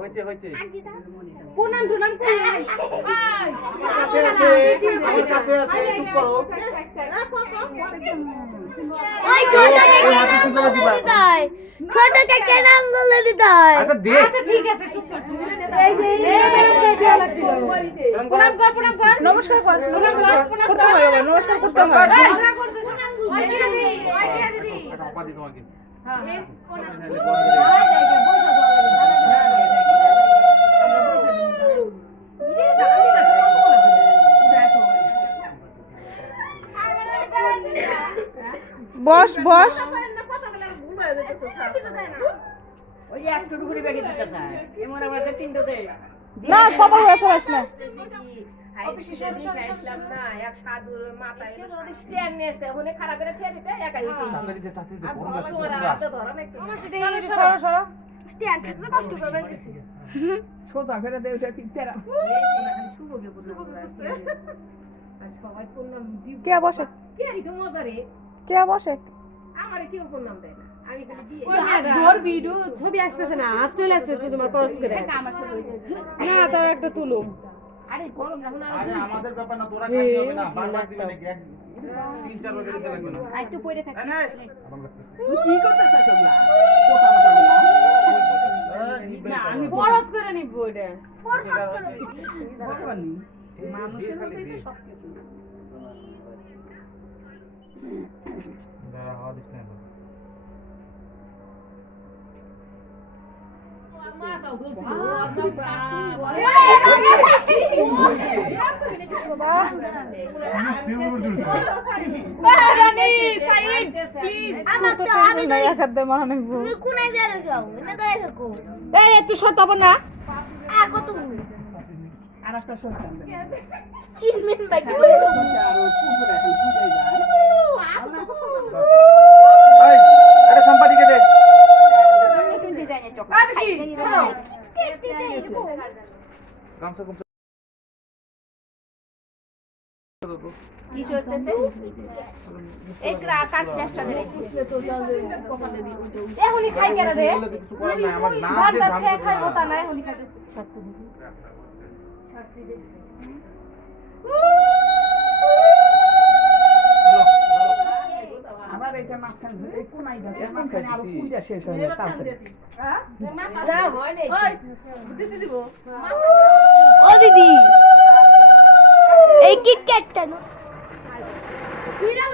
হইছে হইছে পুনাম টুনাম কই আমার কাছে আছে চুপ করো ওই ছোট কেকে আঙ্গুলে দিতাই আচ্ছা দে আচ্ছা ঠিক আছে চুপ কর এই যে দেয়া লাগছিল পুনাম কর নমস্কার কর পুনাম কর করতে হবে নমস্কার করতে হবে আমরা করতে শোন আঙ্গুল ওই দিদি আপা দি তোমাকে হ্যাঁ বস বস ওই যে একটু টুকুরি ব্যাগে দিতে চায় এমন আমাদের তিনটা দেয় না খবর হয়েছে না অফিসে খাইছিলাম না এক সাধুর মাথায় যদি স্ট্যান্ড নিয়ে আসতে ওখানে খারাপ করে খেয়ে দিতে একাই হইতে আর তোমার হাতে ধরা নাকি আমার সেটা সরো সরো স্ট্যান্ড থাকতে কষ্ট করবে কিছু সোজা করে দে ওটা পিটারা শুভকে বললো আর সবাই পূর্ণাম দিব কে বসে কে রে তো মজা রে কে বসে আমারে কেউ পূর্ণাম দেয় না আমি খালি দিয়ে তোর ভিডিও ছবি আসতেছে না হাত চলে আসছে তোমার খরচ করে আমার ছবি না তাও একটা তুলুম আরে গরম যখন আরে আমাদের ব্যাপার না তোরা খাইতে হবে না বারবার দিবে নাকি এক 3-4 বার দিতে লাগবে না আর একটু পড়ে থাক তুই কি করতেছস ওগুলা কোটা মাটা গুলা না আমি খরচ করে নিব এটা বলবানি মানুষের মধ্যেই তো সব কিছু দাঁড়া হাওয়া দিস না মাথাও দুলছিল বারানি সাইড প্লিজ আমার তো আমি তো খাদ্য মানে তুমি কোনে যারে যাও না দাঁড়াই থাকো এই একটু সতাবো না কত আর একটা সন্তান চিনমেন বাকি এই এটা সম্পাদিকে দে ডিজাইনের চক আবিশি শোনো গামছা গামছা কি শুনতেছে এক কাট চেষ্টা করে এখনি খাই কেন রে কিছু করার নাই আমার না ভাত দিয়ে ভাত ধান খেয়ে খাই করতে হতা না। নাই এখনি খাই আবার এটা মাছখান এই কোনাই দাও মাছখানে আর কুইটা শেষ হয়ে যায় তারপরে যা হয় নাই দিতে দিব ও দিদি এই কিটক্যাটটা না তুই না